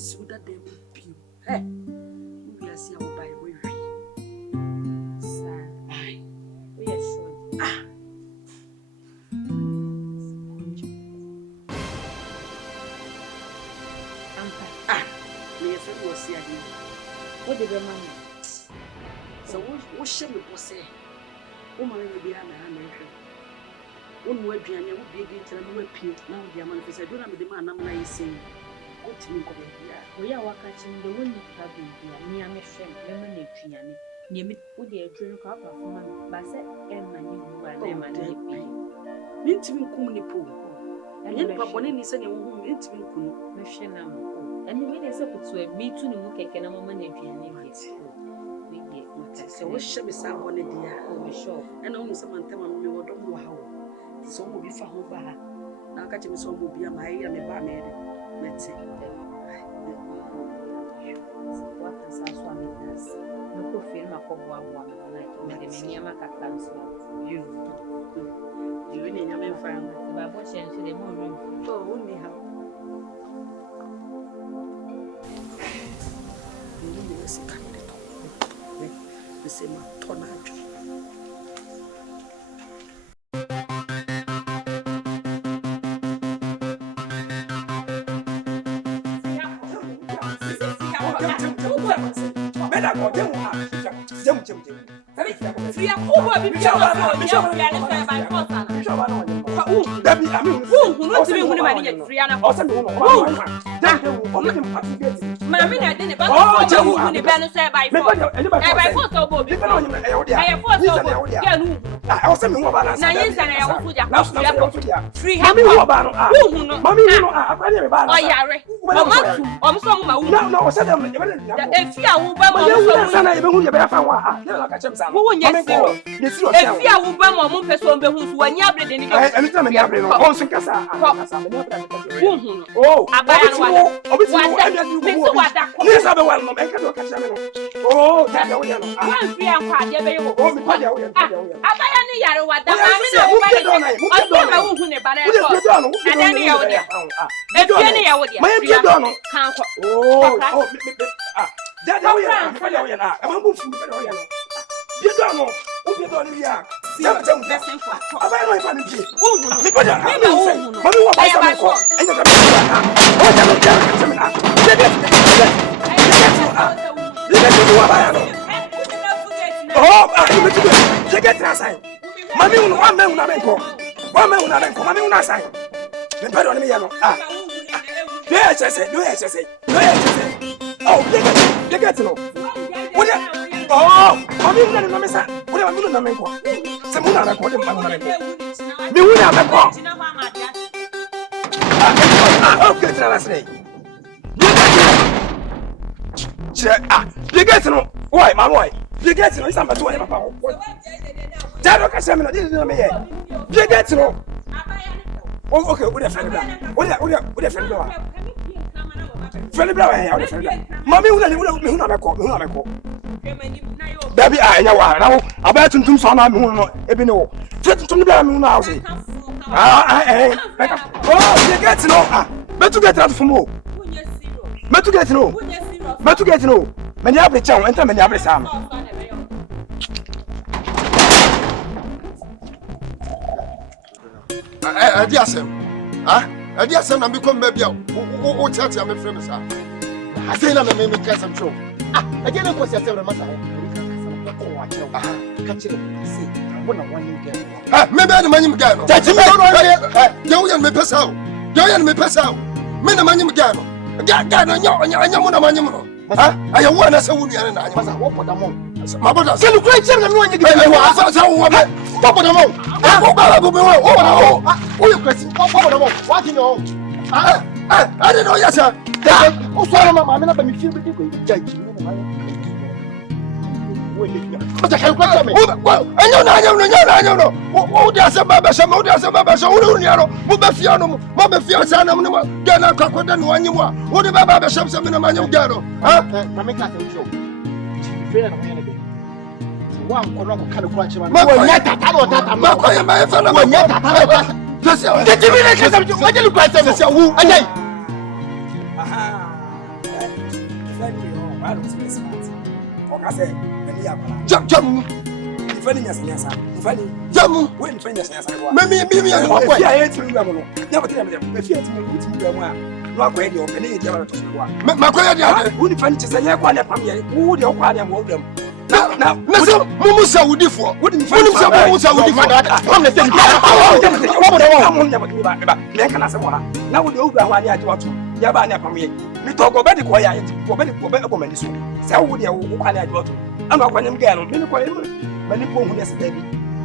so that they will be. Hey, we are seeing our Bible. Sir, we are sure. Me friend was here. What did the man? So what shall we say? Woman will be an American. One way be an would be against another pew. Now the manifest. I don't have the man I'm like saying. What to me? We are watching the wind cabin near me, friend, lemonade tree. Near me, put the drink up of man, but said, and my new one, Mint me pool. And then Papa is any woman mint me cool. Machine, and the minutes up to a me to look at a woman if you so what shall be someone dear? Oh, be sure. And only someone tell me what don't know how. So will be found by her. Now catch me some will be a my and a bar made. Let's say. What does our swami does? No could feel my cob one night. Many a maca cancel. You in your man found the abortion to the moon. Oh, only how. The same tonage. Why, my boy? You get to know something to papa. Dad, okay, Samuel, didn't know me yet. You get to know. Oh, okay, what a friend. What a friend. Friend, Mammy, who not a call. Baby, I know now. I bet to do some Ebino. Fit to the moon house. Oh, you get to know. But to get out for more. But to get to know. But to get to know. Many every town and many every time. I dear Sam. I dear Sam, and become maybe what church I'm a friend. I say, I'm a mimic cousin. I didn't put yourself a matter. Catch it. See, I want to one you get. Maybe the money again. That's me. Don't me pass out. Don't me pass out. Men the money again. God, I know the money. I want to say, I was a walk with the moon. My brother, send a great gentleman when you get a top of the moon. Oh, you question, top of the moon. What you know? I didn't know, yes, sir. Oh, sorry, Mamma, I'm not going to feel the good judge. But I can't question me. Well, I know. Oh, there's a babba, some other babba, so Mubafiano, Mubafiano, Gana Cocodan, one you are. What about Babba Shams in a manual gano? Mamma, show. One corner can watch my friend me oh, I don't see smart. Okay, say, any yakwa. Jam. Friend nyasa. Friend Jam. When friend nyasa. Me oh, yeah, it's me no. Never tell me. If you tell me put me one. No go any open any jam to go. Makoya dia. Who friend say yakwa na pam ye. Who dey okwa na mo dem. Na so mumusa wudifo. Wudin sa mumusa wudifo. Am na say me kana se wona. Na wo dey odu ahwa ni aje wato. Ya ba na pam ye. Mi to go be de ko ya ye. Go be ko mani so. Say wo dey wo kwa na aje wato. Ana kwa nyam ga no. Me ko mani po hu ne se da bi.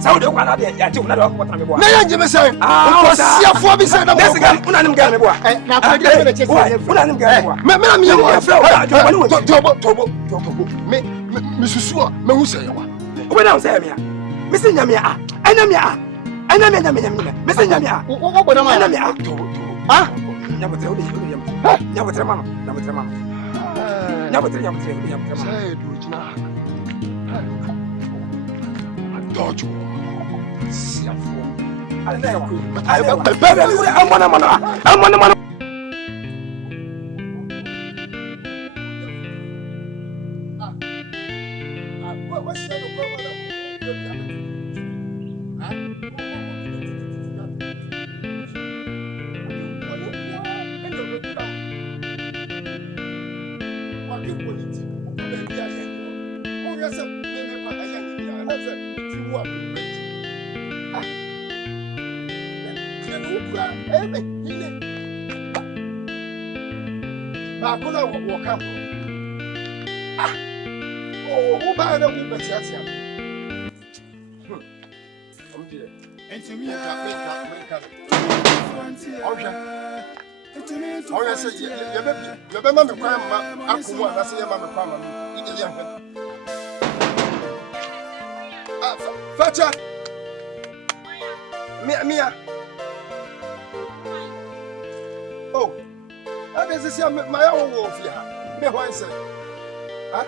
Say wo dey kwa na de ya je una de ko tana me bo. Na ya nje me say. Ko siafo bi say na mo. Nesiga una nim ga me bo. Na kwa de me che say. Una nim ga me bo. Me na me ya fra. Tobo. Me susu a me hu say wa. Obe na say me a. Me se nyame a. Anya me a. Anya me nyame. Me se nyame a. Wo bodo ma. Anya me a. Ah? Nyabotre o de nyabotre ma. Say do jina. Dojo. Siafo. Amana. Kuna walk up. Oh, buy the woman. And to me, oh, yes, your mamma cram, I say, your mamma cram. Fetcher, Mia. Oh, that is my own wolf here. Me, why say? Huh?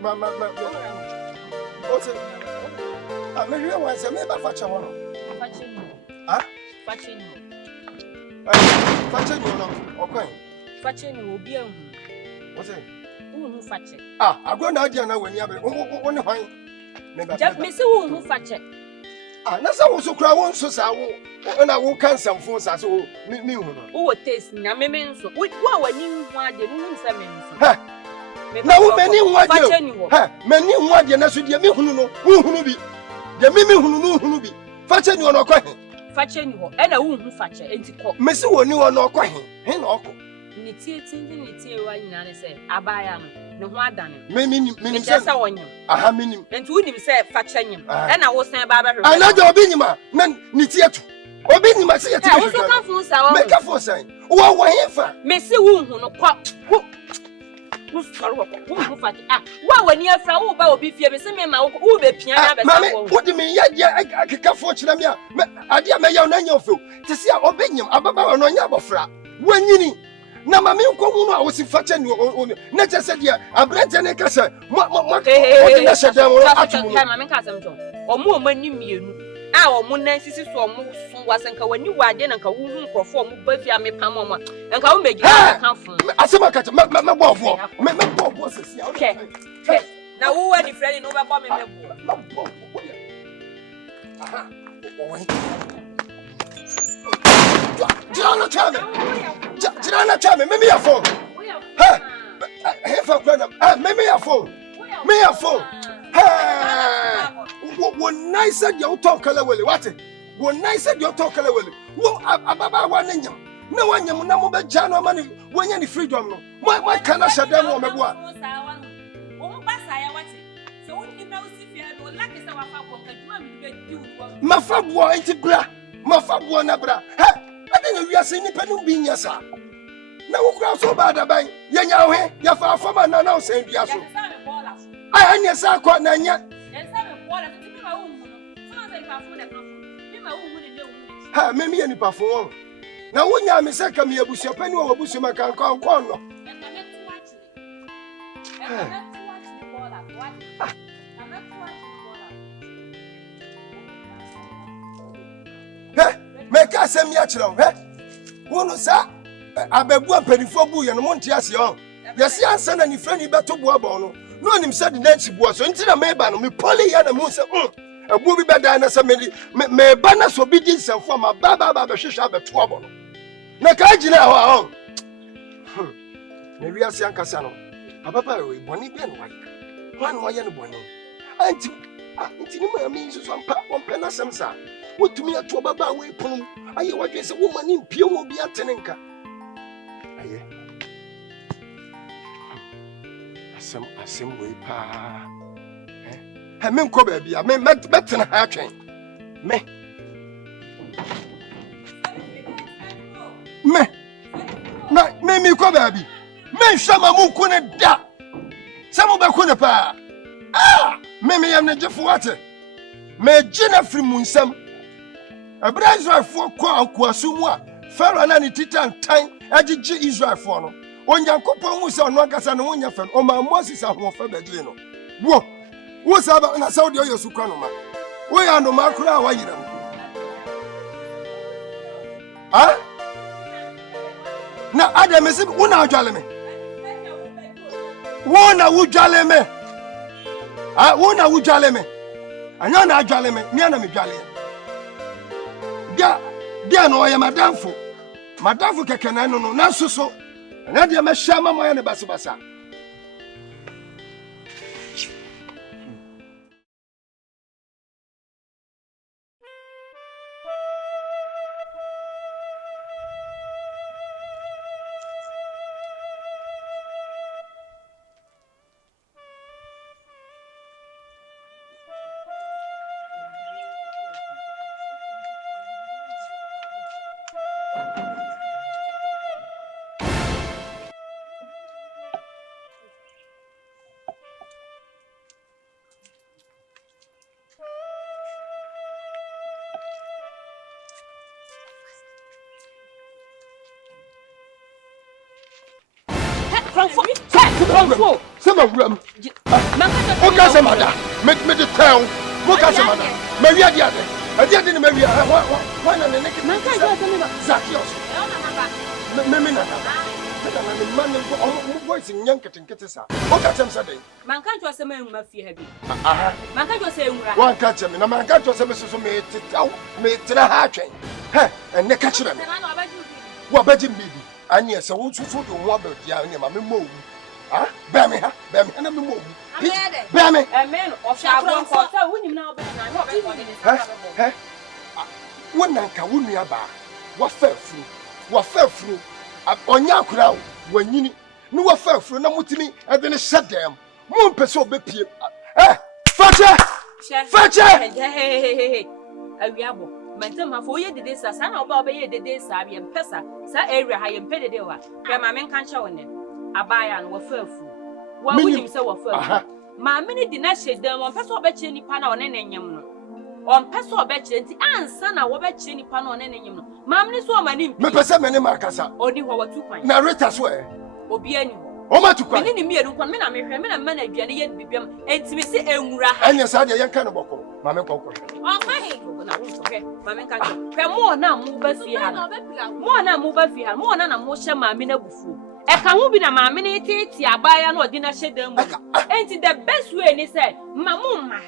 Mamma, what's it? I may realize I may not fetch a one. Huh? Fetching you, okay. Fetching will be a what's it? Who fetch it? I go now, Diana, when you have one. Just miss who fetch it. That's also cry one so and I will cancel some phones as me. Oh, taste Namens. What when you want the moon summons? Now, many many what you know, me who be the Mimi who be fetching you on a coin. Fetching you and a woman fetch it. Miss one you are not coin. Hen or Niti, I say, Abayam, no one done. Many just on you. I have meaning. And to him say, fetching him. And I was saying, Baba, I know your Binima, man, Nitiatu. Or Binima, say, I was so confused. Make a for saying, oh, why, Missy Woon, who no quack. What when you're from Uba be fear, Miss Mema, who be piano? What do you mean? Yeah, I can't fortune me. I dear may own your food to see our opinion about no Yabafra. When you need. Na mami ko mu no awose fache ni na chese dia abrante ne kasa mo de na sheda mo atu mo mami kasa mto omo mani mienu a omo na sisi so omo so wasanka wani wade na nka wu nkrofo omo bafia me pam omo nka wo megi ka fu asema kacha me bofo me bofo sisi okay na wo wadi friend no be bo me mebo aha Jirana chame, me your phone. Hey, for grandam, me your phone. Me your phone. What nice at your talk color will what? What nice at your talk color will. What about one in you? No one you know about Jano money when any freedom. My color shut down on my boy. My fabwa ain't bra. My fabwa na bra. I think we are seeing Penum being yes, sir. Now, crowd so bad about Yanya, your father, now saying yes. I am yes, I caught Nanya. Ha, maybe any perform. Now, when you are Miss Come here, Bush, your penny or Bush, my can call corner. Make us a mutual, eh? Who knows that? I beg one penny for boo and Montias young. Yes, yes, and if any better bono. No one said the Nancy was until a mayban, me poly and a moose. A booby bed and as a me banners obedience and from a baba shisha be trouble. Nakajina our own. Maybe I see Uncle Sano. A papa, Bonnie Ben White. One and one. Auntie, I mean, some one penassamsa. What to me at Baba way pum? I what is a woman in Pio will be a tenenka. Some way pa. I mean, Kobe, I mean, better than a hard train. Me. Me, Kobe. Me, Shamamu couldn't da. Some of the pa. Ah, me, I'm the Jeff Water. Me, Jennifer Munsam. A Brazil for Kwasumwa, Pharaoh and Titan time, Ajiji Israel for no. When Yankopon was on Wakas and Wonyafan, or my Moses and Wofabagino. Whoa, what's about in Saudi Yosukanoma? We are no Macra, why you know? Ah? Now, Adam is Una Jaleme. Wona Wujaleme. Ah, Wona Wujaleme. And Yana Jaleme, Niana Jale. Dia no, I am Madame for Madame for Cacanano, no, so. And I am a shama, my and Basabasa. Some of them. Mocasamada, make me the town. Mocasamada, Maria the other. I didn't marry one and the next Zakios. Memina. Man voice in Yanket and Ketesa. Mocasam Saturday. Mancan was a man must fear heavy. Mancan was saying one catch him, and a man got to some made to the hard train. And the catcher. What better me? And yes, I want to food and wobble the mammy move. Ah, Bammy, and I'm moving. Bammy, a man of Shabon for winning now. One night, I wouldn't have what fell through. On your crowd, when you know fell through, no to me, and then shut them. Moon peso be peep. Eh, Fetcher! Hey, a yabo. Madam, for you, the days, as I know about the days, I am Pessa, Sir area, I am petted over. Grandma men can't show in it. A buyer and were fearful. What would you say were fearful? My minute did shade them on Pesso Betchenny Pan on any yam. On Pesso Betchenty and son, I will Betchenny Pan on any yam. Mammy saw my name, Mepesa Marcasa, only what 2 points. Narrator swear, or be any. Oh, my to come in me, and come in, I make him and a man at Jenny and Bibiam, and to me say, and yes, I young cannibal, Mamma Coco. Oh, my Mamma can't. More now, move us here. More now, move us here. More than a motion, my mina bufu. I can't be a mammy, tea, buy no dinner shed them. And the best way, he said, Mamma.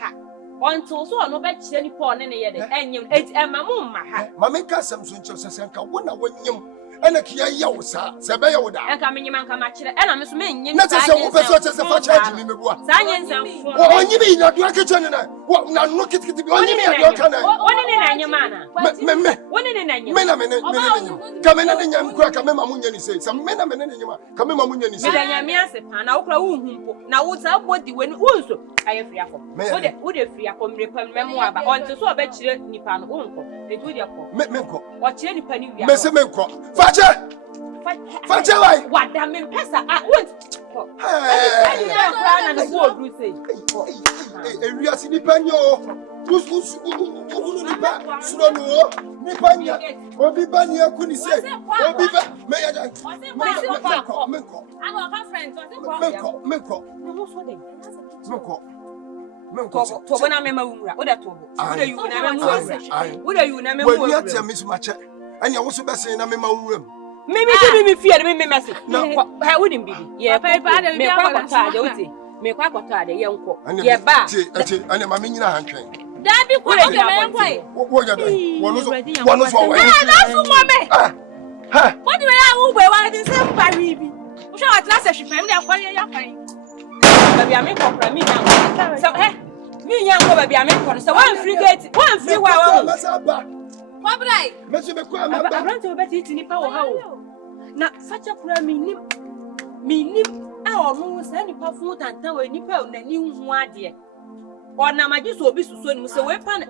Until so, no bet any pawn any other, and you ate a mamma. Mamma Cassam Suncha, one of you. And a Kia Yosa, Sabayoda, and coming in Mancamacha, and I'm assuming not as a factory in the book. Science and you mean not your kitchen and I. What now look at the only man your cannon. One in your manner. One in men, come in and young crack a memory says some men are men in your come in Mamunian. And I'll now what's up what the wind also. I have free up. Would a free up on repel memoir, but on to so bet you Nipan uncle. It would your Menko. What any penny, Messemenko. Father, what damn pesa? I want. And you also best saying I'm in my room. Me fear me messy. I wouldn't be. Yeah, Papa, me quite tired, young cock. Yeah, ba. And my minion hand train. That be quite a way. What are they? One was That's what what do I want to say by Ribi? Which are at last, she found their fire. Baby, I make up for me now. So, me young baby, I make one. So, one free gate, one free wow. What would I? Monsieur McQuarrie, I run to a better eating power. Now, such a crime me, our moon, any perfume and tower, any pearl, and new one, dear. Or now, my just will be so soon, so weapon.